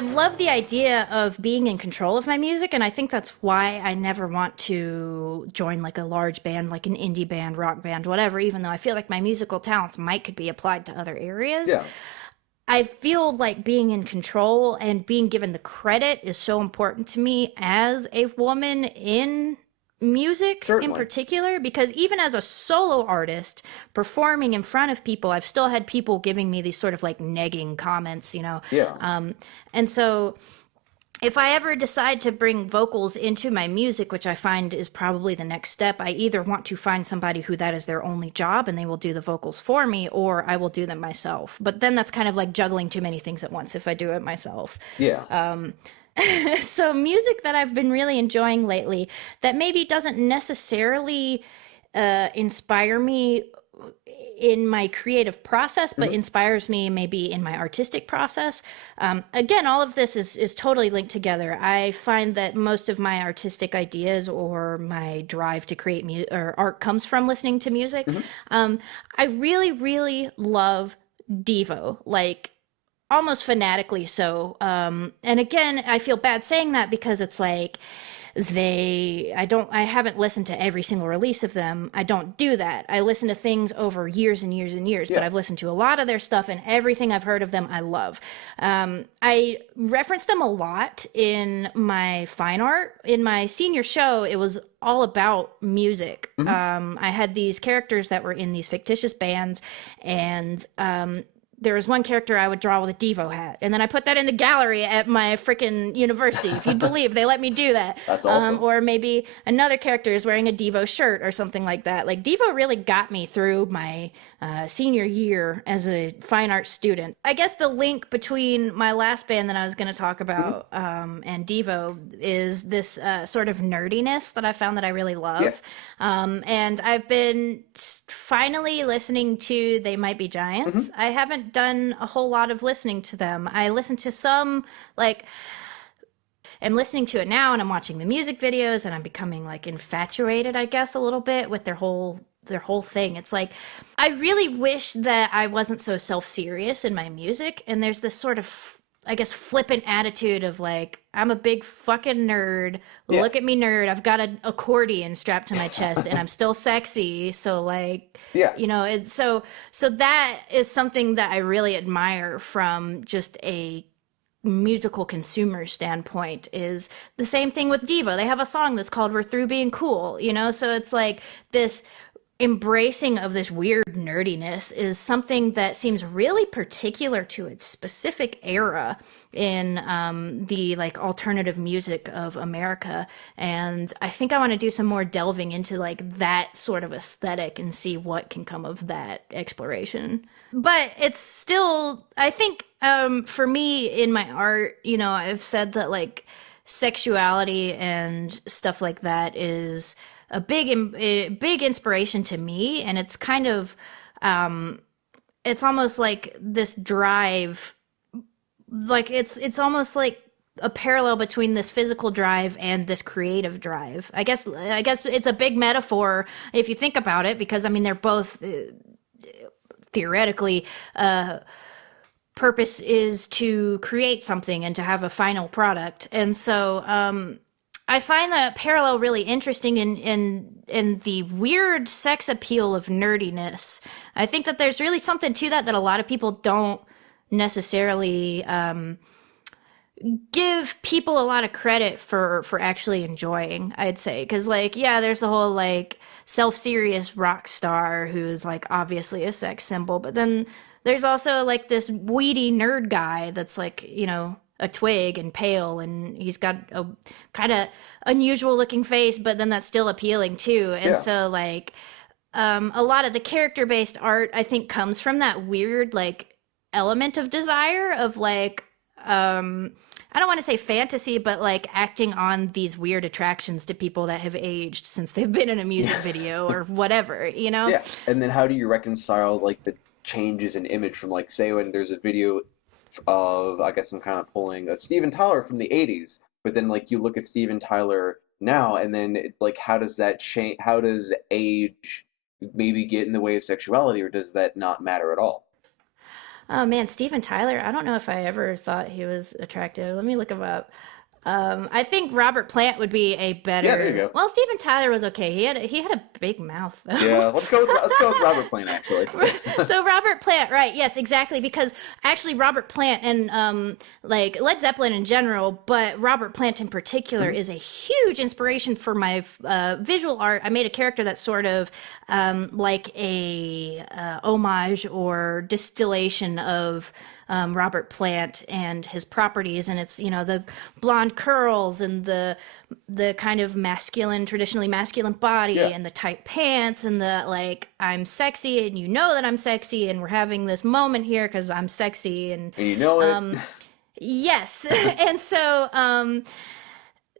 love the idea of being in control of my music, and I think that's why I never want to join like a large band, like an indie band, rock band, whatever, even though I feel like my musical talents might could be applied to other areas. Yeah, I feel like being in control and being given the credit is so important to me as a woman in music in certainly. particular, because even as a solo artist performing in front of people, I've still had people giving me these sort of like negging comments, you know. Yeah. And so if I ever decide to bring vocals into my music, which I find is probably the next step, I either want to find somebody who that is their only job and they will do the vocals for me, or I will do them myself. But then that's kind of like juggling too many things at once if I do it myself. Yeah. So, music that I've been really enjoying lately that maybe doesn't necessarily inspire me in my creative process, but inspires me maybe in my artistic process. Again, all of this is totally linked together. I find that most of my artistic ideas or my drive to create or art comes from listening to music. I really, really love Devo, like almost fanatically so. And again, I feel bad saying that because it's like, I haven't listened to every single release of them. I don't do that. I listen to things over years and years and years, but Yeah. I've listened to a lot of their stuff, and everything I've heard of them I love. I reference them a lot in my fine art. In my senior show, it was all about music. I had these characters that were in these fictitious bands, and there was one character I would draw with a Devo hat, and then I put that in the gallery at my freaking university. If you'd believe, they let me do that. That's awesome. Or maybe another character is wearing a Devo shirt or something like that. Like Devo really got me through my senior year as a fine arts student. I guess the link between my last band that I was going to talk about and Devo is this sort of nerdiness that I found that I really love. Yeah. And I've been finally listening to They Might Be Giants. I haven't done a whole lot of listening to them. I listened to some, like, I'm listening to it now and I'm watching the music videos and I'm becoming like infatuated, I guess, a little bit with their whole thing. It's like I really wish that I wasn't so self-serious in my music, and there's this sort of, I guess, flippant attitude of like, I'm a big fucking nerd. Yeah. Look at me, nerd. I've got an accordion strapped to my chest and I'm still sexy. So like, Yeah. you know, it's so that is something that I really admire from just a musical consumer standpoint. Is the same thing with Devo. They have a song that's called We're Through Being Cool, you know? So it's like this embracing of this weird nerdiness is something that seems really particular to its specific era in the like alternative music of America. And I think I want to do some more delving into like that sort of aesthetic and see what can come of that exploration. But it's still, I think, for me in my art, you know, I've said that like sexuality and stuff like that is a big inspiration to me, and it's kind of it's almost like this drive, like it's almost like a parallel between this physical drive and this creative drive. I guess it's a big metaphor if you think about it, because I mean they're both theoretically purpose is to create something and to have a final product. And so I find that parallel really interesting in the weird sex appeal of nerdiness. I think that there's really something to that a lot of people don't necessarily give people a lot of credit for actually enjoying, I'd say. Because like, yeah, there's the whole like self-serious rock star who's like obviously a sex symbol, but then there's also like this weedy nerd guy that's like, you know, a twig and pale, and he's got a kind of unusual looking face, but then that's still appealing too. And Yeah. so like a lot of the character based art I think comes from that weird like element of desire of like I don't want to say fantasy, but like acting on these weird attractions to people that have aged since they've been in a music video or whatever, you know? Yeah. And then how do you reconcile like the changes in image from like say when there's a video of I guess I'm kind of pulling a Steven Tyler from the 80s, but then like you look at Steven Tyler now and then like how does that change, how does age maybe get in the way of sexuality, or does that not matter at all? Oh man, Steven Tyler. I don't know if I ever thought he was attractive. Let me look him up. I think Robert Plant would be a Yeah, there you better. go. Well, Steven Tyler was okay. He had a big mouth though. Yeah, let's go with Robert Plant actually. So Robert Plant, right? Yes, exactly. Because actually, Robert Plant and like Led Zeppelin in general, but Robert Plant in particular Mhm. is a huge inspiration for my visual art. I made a character that's sort of like a homage or distillation of Robert Plant and his properties, and it's the blonde curls and the kind of masculine, traditionally masculine body, Yeah, and the tight pants, and the like, I'm sexy and you know that I'm sexy and we're having this moment here because I'm sexy. And and you know it. yes. And so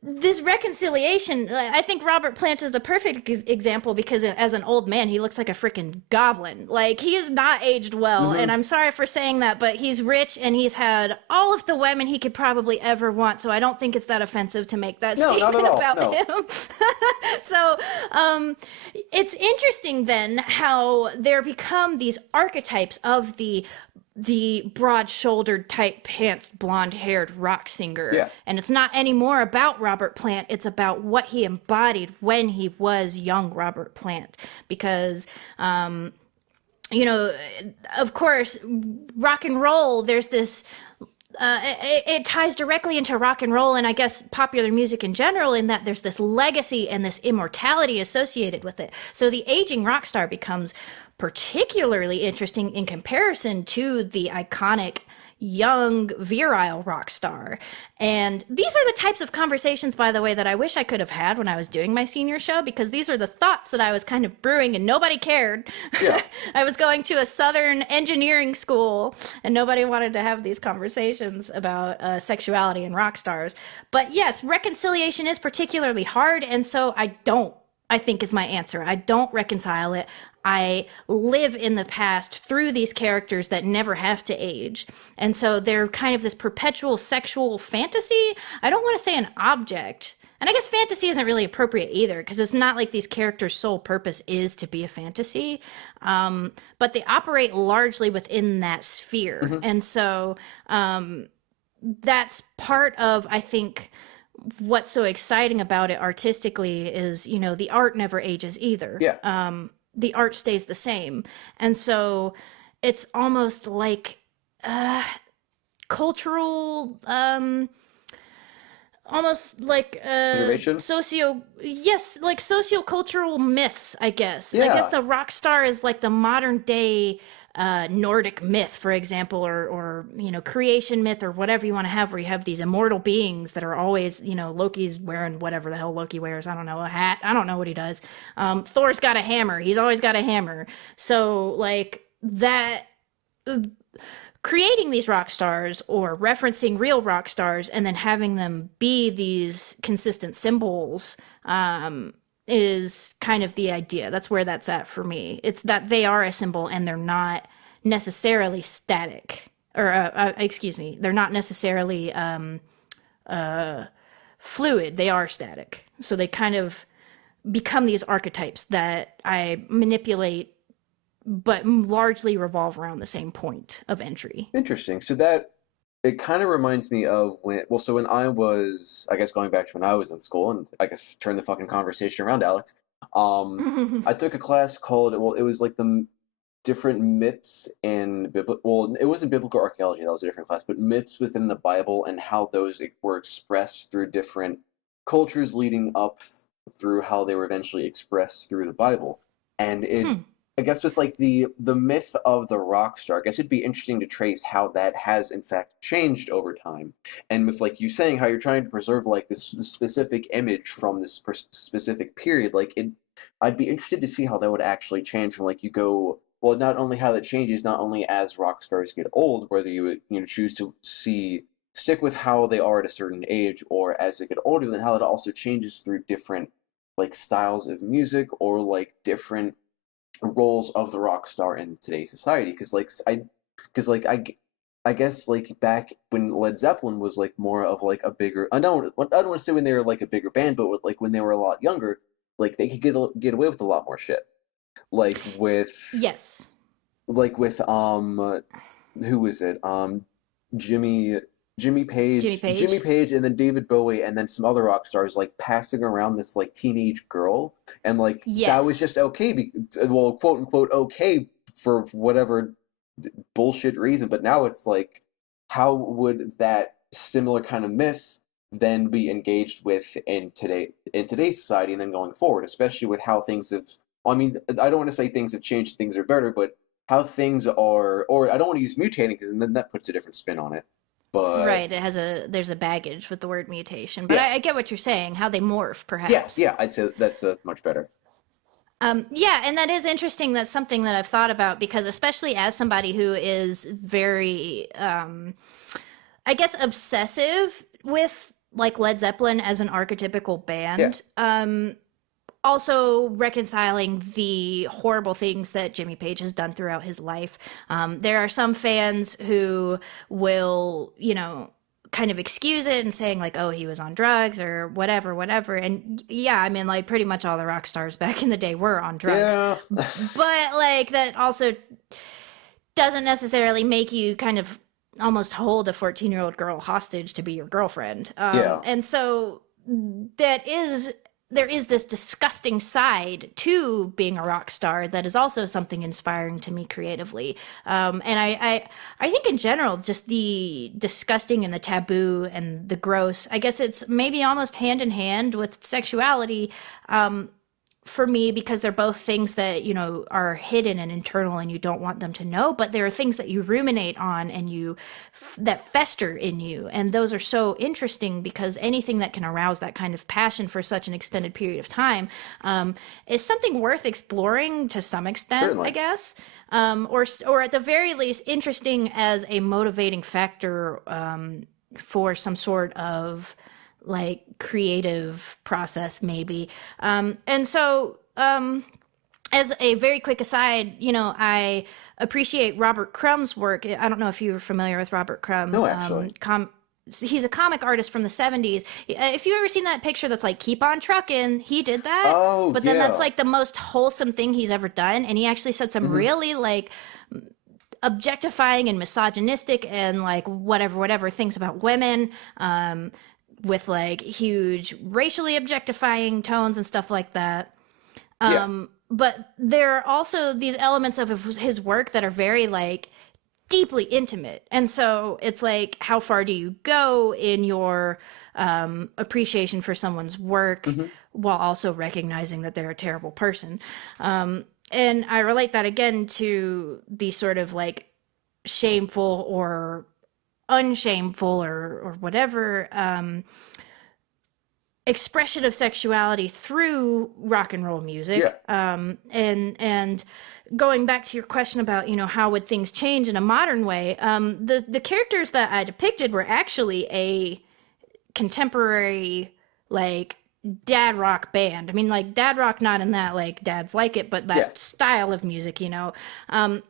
this reconciliation, I think Robert Plant is the perfect example, because as an old man he looks like a freaking goblin. Like, he is not aged well, and Hmm. I'm sorry for saying that, but he's rich and he's had all of the women he could probably ever want, so I don't think it's that offensive to make that No, not at statement all. about No. him. So it's interesting then how there become these archetypes of the broad-shouldered, tight pants, blonde-haired rock singer. Yeah. And it's not anymore about Robert Plant, it's about what he embodied when he was young Robert Plant. Because you know, of course, rock and roll, there's this it ties directly into rock and roll, and I guess popular music in general, in that there's this legacy and this immortality associated with it. So the aging rock star becomes particularly interesting in comparison to the iconic young virile rock star. And these are the types of conversations, by the way, that I wish I could have had when I was doing my senior show, because these are the thoughts that I was kind of brewing and nobody cared. Yeah. I was going to a southern engineering school and nobody wanted to have these conversations about sexuality and rock stars. But yes, reconciliation is particularly hard, and so I think is my answer. I don't reconcile it. I live in the past through these characters that never have to age. And so they're kind of this perpetual sexual fantasy. I don't want to say an object. And I guess fantasy isn't really appropriate either, because it's not like these characters' sole purpose is to be a fantasy. But they operate largely within that sphere. Hmm. And so that's part of, I think, what's so exciting about it artistically is, the art never ages either. Yeah. The art stays the same. And so it's almost like cultural, almost like Observation. yes, like sociocultural myths, I guess. I guess Yeah. the rock star is like the modern day Nordic myth, for example, or creation myth, or whatever you want to have, where you have these immortal beings that are always, Loki's wearing whatever the hell Loki wears. I don't know, a hat. I don't know what he does. Thor's got a hammer. He's always got a hammer. So like that. Creating these rock stars or referencing real rock stars and then having them be these consistent symbols is kind of the idea. That's where that's at for me. It's that they are a symbol and they're not necessarily static. Or, excuse me, they're not necessarily fluid. They are static. So they kind of become these archetypes that I manipulate, but largely revolve around the same point of entry. Interesting. So that it kind of reminds me of when I was, I guess going back to when I was in school, and I guess turn the fucking conversation around, Alex. I took a class called, well, it was like different myths in biblical, well, it wasn't biblical archaeology, that was a different class, but myths within the Bible and how those were expressed through different cultures leading up through how they were eventually expressed through the Bible. And Hmm. I guess with like the myth of the rock star, I guess it'd be interesting to trace how that has in fact changed over time. And with like you saying how you're trying to preserve like this specific image from this specific period, like I'd be interested to see how that would actually change from like you go, well, not only how that changes, not only as rock stars get old, whether you would, choose to stick with how they are at a certain age, or as they get older, then how it also changes through different like styles of music or like different roles of the rock star in today's society. I guess like back when Led Zeppelin was like more of like a bigger, I don't want to say when they were like a bigger band, but like when they were a lot younger, like they could get away with a lot more shit. Like with Yes. like with who was it? Jimmy Jimmy Jimmy Page, Jimmy Page. Page, and then David Bowie, and then some other rock stars like passing around this like teenage girl, and like that was Yes. just okay, well, quote unquote okay for whatever bullshit reason. But now it's like, how would that similar kind of myth then be engaged with in today's society and then going forward, especially with how things have. I mean, I don't want to say things have changed, things are better, but how things are, or I don't want to use mutating because then that puts a different spin on it. But Right. There's a baggage with the word mutation, but yeah, I get what you're saying, how they morph, yeah, perhaps. yeah, I'd say that's much better. Yeah, and that is interesting. That's something that I've thought about because, especially as somebody who is very, I guess, obsessive with like Led Zeppelin as an archetypical Yeah, band, also reconciling the horrible things that Jimmy Page has done throughout his life. There are some fans who will, kind of excuse it and saying like, oh, he was on drugs or whatever, whatever. And yeah, I mean, like pretty much all the rock stars back in the day were on drugs. yeah, But like that also doesn't necessarily make you kind of almost hold a 14-year-old girl hostage to be your girlfriend. yeah, And so that is there is this disgusting side to being a rock star that is also something inspiring to me creatively. And I think in general, just the disgusting and the taboo and the gross, I guess it's maybe almost hand in hand with sexuality. For me, because they're both things that are hidden and internal and you don't want them to know, but there are things that you ruminate on and that fester in you, and those are so interesting because anything that can arouse that kind of passion for such an extended period of time is something worth exploring to some extent, I certainly. guess. Or at the very least interesting as a motivating factor for some sort of like creative process maybe. And so as a very quick aside, I appreciate Robert Crumb's work. I don't know if you're familiar with Robert No, Crumb. actually. He's a comic artist from the 70s. If you ever seen that picture that's like keep on trucking, he did that. Oh, But then that's yeah. like the most wholesome thing he's ever done, and he actually said some Hmm. really like objectifying and misogynistic and like whatever things about women, with like huge racially objectifying tones and stuff like that. Yeah. But there are also these elements of his work that are very like deeply intimate. And so it's like, how far do you go in your appreciation for someone's work Hmm. while also recognizing that they're a terrible person? And I relate that again to the sort of like shameful or unshameful or whatever expression of sexuality through rock and roll Yeah. music. And going back to your question about how would things change in a modern way, the characters that I depicted were actually a contemporary like dad rock band. I mean, like dad rock, not in that like dads like it, but Yeah. that style of music. And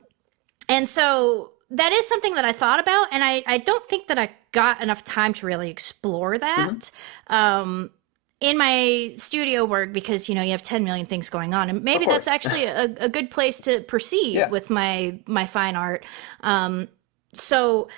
so that is something that I thought about, and I don't think that I got enough time to really explore Hmm. that in my studio work because you have 10 million things going on, and Of maybe that's course. actually a good place to proceed Yeah. with my fine art. So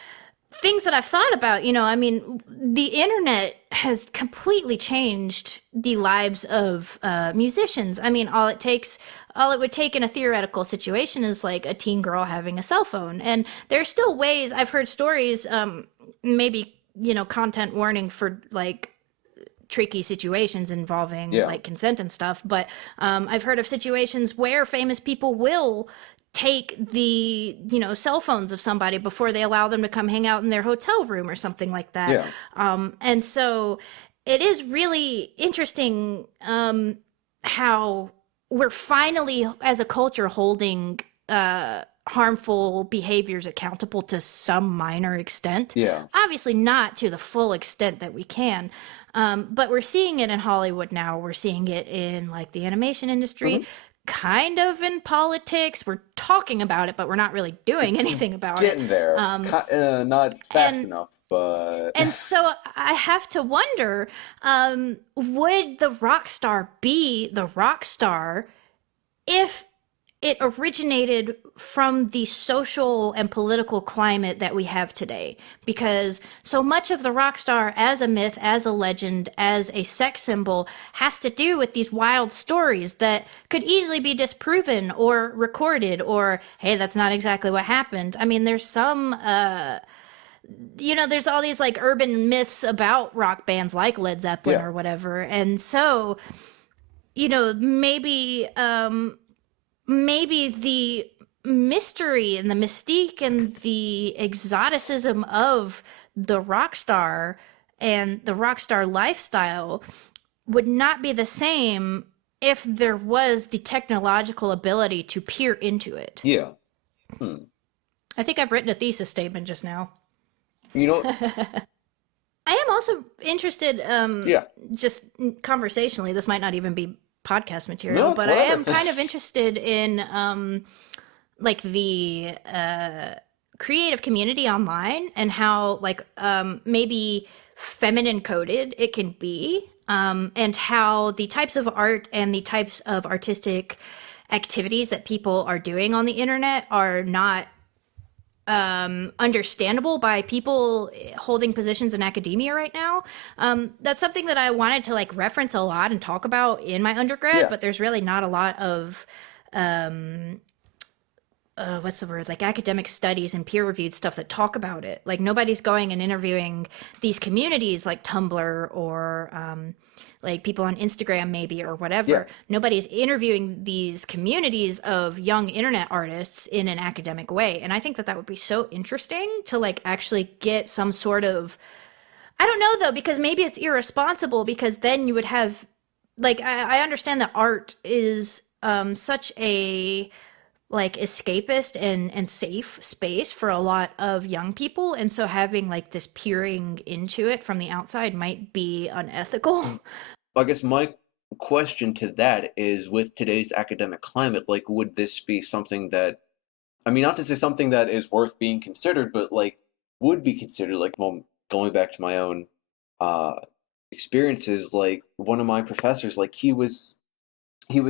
things that I've thought about, I mean, the internet has completely changed the lives of musicians. I mean, all it would take in a theoretical situation is like a teen girl having a cell phone. And there's still ways, I've heard stories, maybe, content warning for like tricky situations involving Yeah. like consent and stuff, but I've heard of situations where famous people will take the cell phones of somebody before they allow them to come hang out in their hotel room or something like that. Yeah. And so it is really interesting how we're finally as a culture holding harmful behaviors accountable to some minor extent. Yeah. Obviously, not to the full extent that we can, but we're seeing it in Hollywood now. We're seeing it in like the animation industry, Hmm. kind of in politics. We're talking about it, but we're not really doing anything about it. Getting there. Not fast And enough, but and so I have to wonder, would the rock star be the rock star if it originated from the social and political climate that we have today. Because so much of the rock star as a myth, as a legend, as a sex symbol has to do with these wild stories that could easily be disproven or recorded, or, hey, that's not exactly what happened. I mean, there's some, there's all these like urban myths about rock bands like Led Zeppelin Yeah. or whatever. And so, maybe the mystery and the mystique and the exoticism of the rock star and the rock star lifestyle would not be the same if there was the technological ability to peer into it. Yeah. Hmm. I think I've written a thesis statement just now. You know, I am also interested, yeah. just conversationally, this might not even be podcast material, No, it's but I whatever. am kind of interested in like the creative community online and how like maybe feminine coded it can be, and how the types of art and the types of artistic activities that people are doing on the internet are not understandable by people holding positions in academia right now. That's something that I wanted to like reference a lot and talk about in my undergrad, Yeah. but there's really not a lot of what's the word, like academic studies and peer reviewed stuff that talk about it. Like nobody's going and interviewing these communities like Tumblr or like people on Instagram maybe or Yeah. whatever. Nobody's interviewing these communities of young internet artists in an academic way. And I think that that would be so interesting to like actually get some sort of, I don't know though, because maybe it's irresponsible, because then you would have like I understand that art is such a like escapist and safe space for a lot of young people, and so having like this peering into it from the outside might be unethical. I guess my question to that is, with today's academic climate, like, would this be something that, I mean, not to say something that is worth being considered, but like, would be considered, like, well, going back to my own uh, experiences, like, one of my professors, like, he was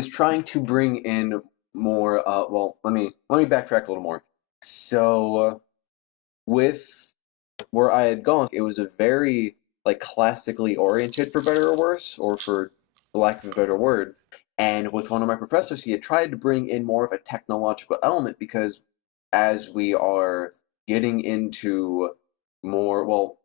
trying to bring in more, well, let me backtrack a little more. So, with where I had gone, it was a very like classically oriented, for better or worse, or for lack of a better word. And with one of my professors, he had tried to bring in more of a technological element because as we are getting into more, well,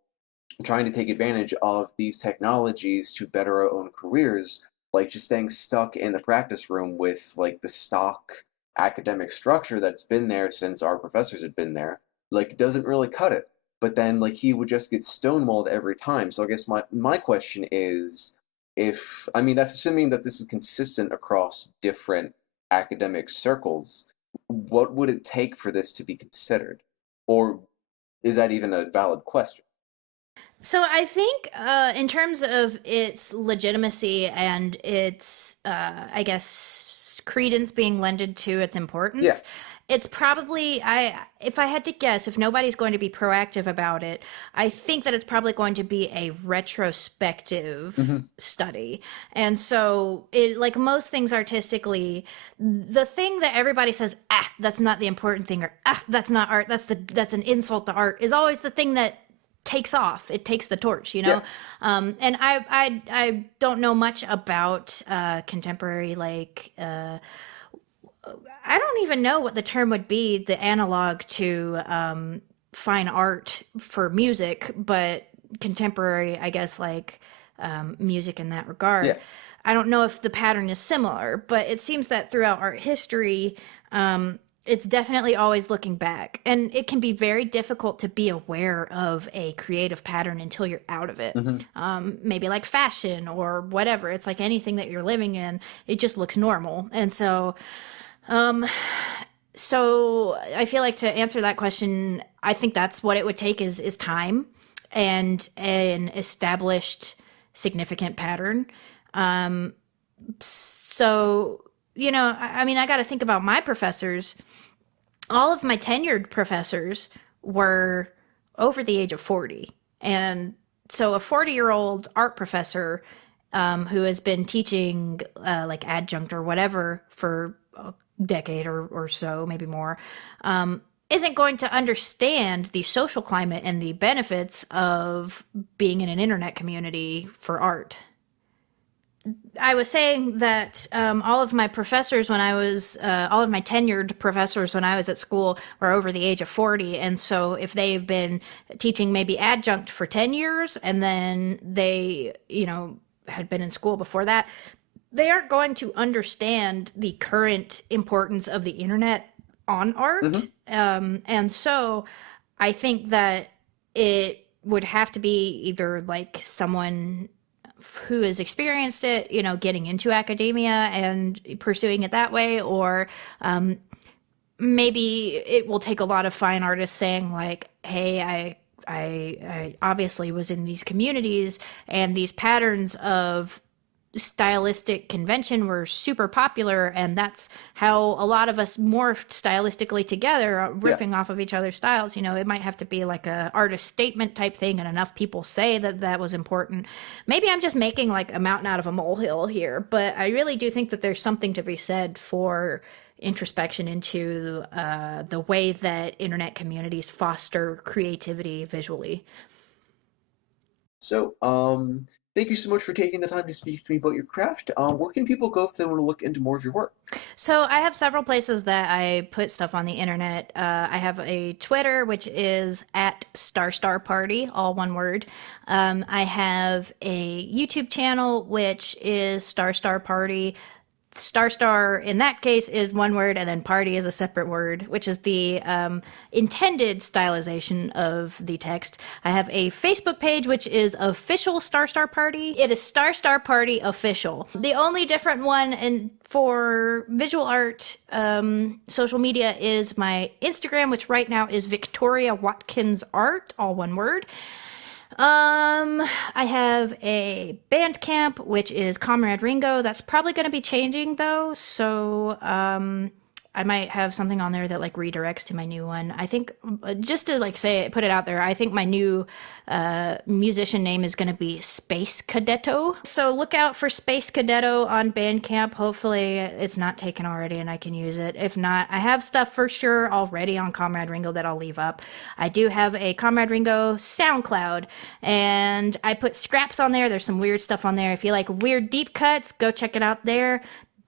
trying to take advantage of these technologies to better our own careers, like just staying stuck in the practice room with like the stock academic structure that's been there since our professors had been there, like doesn't really cut it. But then like he would just get stonewalled every time. So I guess my question is, if I mean that's assuming that this is consistent across different academic circles, what would it take for this to be considered? Or is that even a valid question? So I think, in terms of its legitimacy and its, I guess, credence being lended to its Yeah. importance, it's probably, if I had to guess, if nobody's going to be proactive about it, I think that it's probably going to be a retrospective Hmm. study. And so, it, like most things artistically, the thing that everybody says, that's not the important thing, or that's not art, that's an insult to art, is always the thing that takes off. It takes the torch, you Yeah. know. And I don't know much about contemporary like I don't even know what the term would be, the analog to fine art for music, but contemporary, I guess, like music in that Yeah. regard. I don't know if the pattern is similar, but it seems that throughout art history, it's definitely always looking back. And it can be very difficult to be aware of a creative pattern until you're out of it. Hmm. Maybe like fashion or whatever. It's like anything that you're living in, it just looks normal. And so, so I feel like to answer that question, I think that's what it would take is time and an established significant pattern. So, I mean, I got to think about my professors. All of my tenured professors were over the age of 40. And so a 40-year-old art professor who has been teaching like adjunct or whatever for decade or so, maybe more, isn't going to understand the social climate and the benefits of being in an internet community for art. I was saying that all of my professors when I was, all of my tenured professors when I was at school were over the age of 40. And so if they've been teaching maybe adjunct for 10 years and then they, had been in school before that, they aren't going to understand the current importance of the internet on art. Hmm. And so I think that it would have to be either like someone who has experienced it, getting into academia and pursuing it that way, or maybe it will take a lot of fine artists saying like, "Hey, I obviously was in these communities, and these patterns of stylistic convention were super popular, and that's how a lot of us morphed stylistically together, Yeah. riffing off of each other's styles." It might have to be like a artist statement type thing, and enough people say that that was important. Maybe I'm just making like a mountain out of a molehill here, but I really do think that there's something to be said for introspection into the way that internet communities foster creativity visually. So, thank you so much for taking the time to speak to me about your craft. Where can people go if they want to look into more of your work? So I have several places that I put stuff on the internet. I have a Twitter, which is at Starstar Party, all one word. I have a YouTube channel, which is Starstar Party. Starstar in that case is one word, and then party is a separate word, which is the intended stylization of the text. I have a Facebook page, which is official Starstar Party. It is Starstar Party official. The only different one for visual art social media is my Instagram, which right now is Victoria Watkins Art, all one word. I have a Bandcamp, which is Comrade Ringo. That's probably going to be changing though. So, I might have something on there that like redirects to my new one. I think just to like say it, put it out there, I think my new musician name is going to be Space Cadetto. So look out for Space Cadetto on Bandcamp. Hopefully it's not taken already and I can use it. If not, I have stuff for sure already on Comrade Ringo that I'll leave up. I do have a Comrade Ringo SoundCloud, and I put scraps on there. There's some weird stuff on there. If you like weird deep cuts, go check it out there.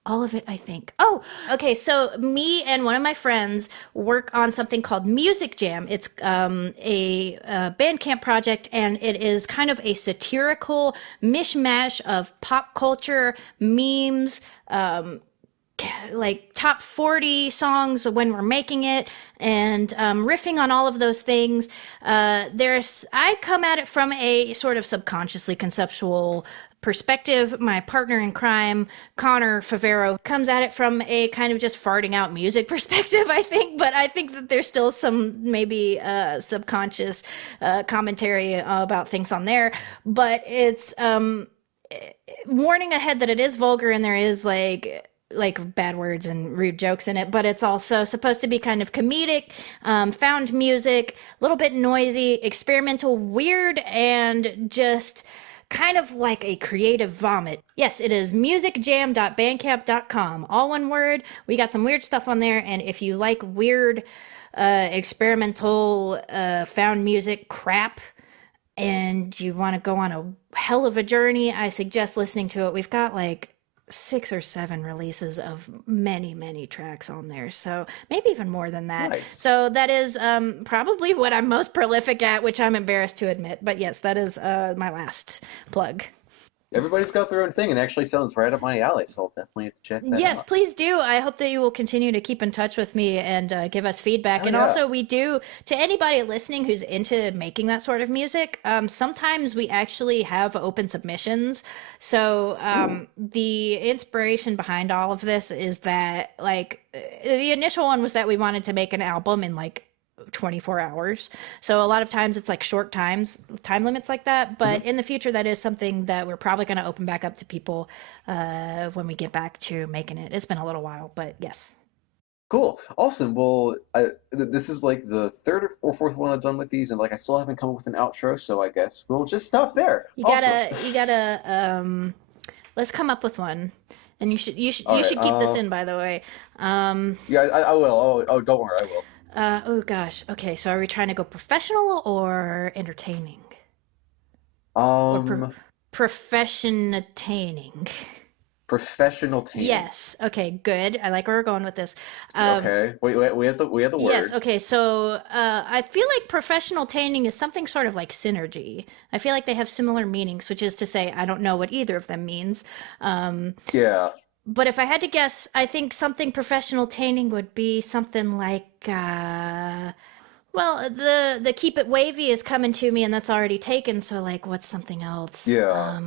All of it, I think. Oh, okay. So me and one of my friends work on something called Music Jam. It's a Bandcamp project, and it is kind of a satirical mishmash of pop culture, memes, like top 40 songs when we're making it, and riffing on all of those things. I come at it from a sort of subconsciously conceptual perspective. My partner in crime, Connor Favero, comes at it from a kind of just farting out music perspective, I think. But I think that there's still some maybe subconscious commentary about things on there. But it's warning ahead that it is vulgar and there is like bad words and rude jokes in it, but it's also supposed to be kind of comedic, found music, a little bit noisy, experimental, weird, and just kind of like a creative vomit. Yes, it is musicjam.bandcamp.com, all one word. We got some weird stuff on there, and if you like weird experimental found music crap and you want to go on a hell of a journey, I suggest listening to it. We've got like 6 or 7 releases of many tracks on there, so maybe even more than that. Nice. So that is probably what I'm most prolific at, which I'm embarrassed to admit, but yes, that is my last plug. Everybody's got their own thing, and actually sounds right up my alley, so I'll definitely have to check that Yes, out. please do. I hope that you will continue to keep in touch with me and give us feedback. Hell And yeah. also, we do, to anybody listening who's into making that sort of music, sometimes we actually have open submissions. So the inspiration behind all of this is that, like, the initial one was that we wanted to make an album in, like, 24 hours. So a lot of times it's like short time limits like that. But in the future, that is something that we're probably going to open back up to people when we get back to making it. It's been a little while, but yes. Cool. Awesome. Well, this is like the third or fourth one I've done with these, and like I still haven't come up with an outro, so I guess we'll just stop there. You Awesome. gotta, let's come up with one. And you should All you right. should keep this in, by the way. Yeah, I will. Oh, don't worry, I will. Oh gosh. Okay, so are we trying to go professional or entertaining? Or Um, profession-attaining? Professional taining. Yes. Okay, good. I like where we're going with this. Um, Okay. Wait. We have the yes. word. Okay, so I feel like professional taining is something sort of like synergy. I feel like they have similar meanings, which is to say, I don't know what either of them means. Yeah. But if I had to guess, I think something professional taining would be something like, well, the keep it wavy is coming to me, and that's already taken. So like, what's something else? Yeah.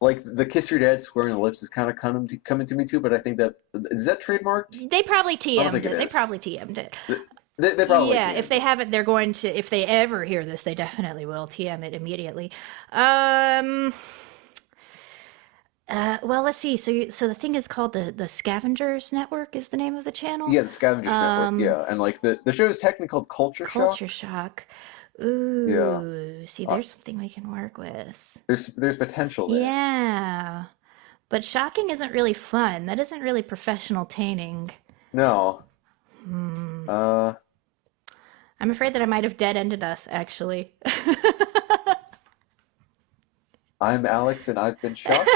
Like the kiss your dad square in the lips is kind of coming to me too, but I think that is that trademarked? They probably I don't think TM'd it it. They is. probably TM'd it. They probably Yeah, if TM'd they it. haven't, they're going to. If they ever hear this, they definitely will TM it immediately. Um. Well, let's see. So the thing is called the Scavengers Network is the name of the channel. Yeah, the Scavengers Network. Um. Yeah, and like the show is technically called Culture Culture Shock. shock. Yeah. Ooh, see, Uh, there's something we can work with. there's potential there. Yeah, but shocking isn't really fun. That isn't really professional taining. No. Hmm. Uh, I'm afraid that I might have dead-ended us, actually. I'm Alex, and I've been shocked.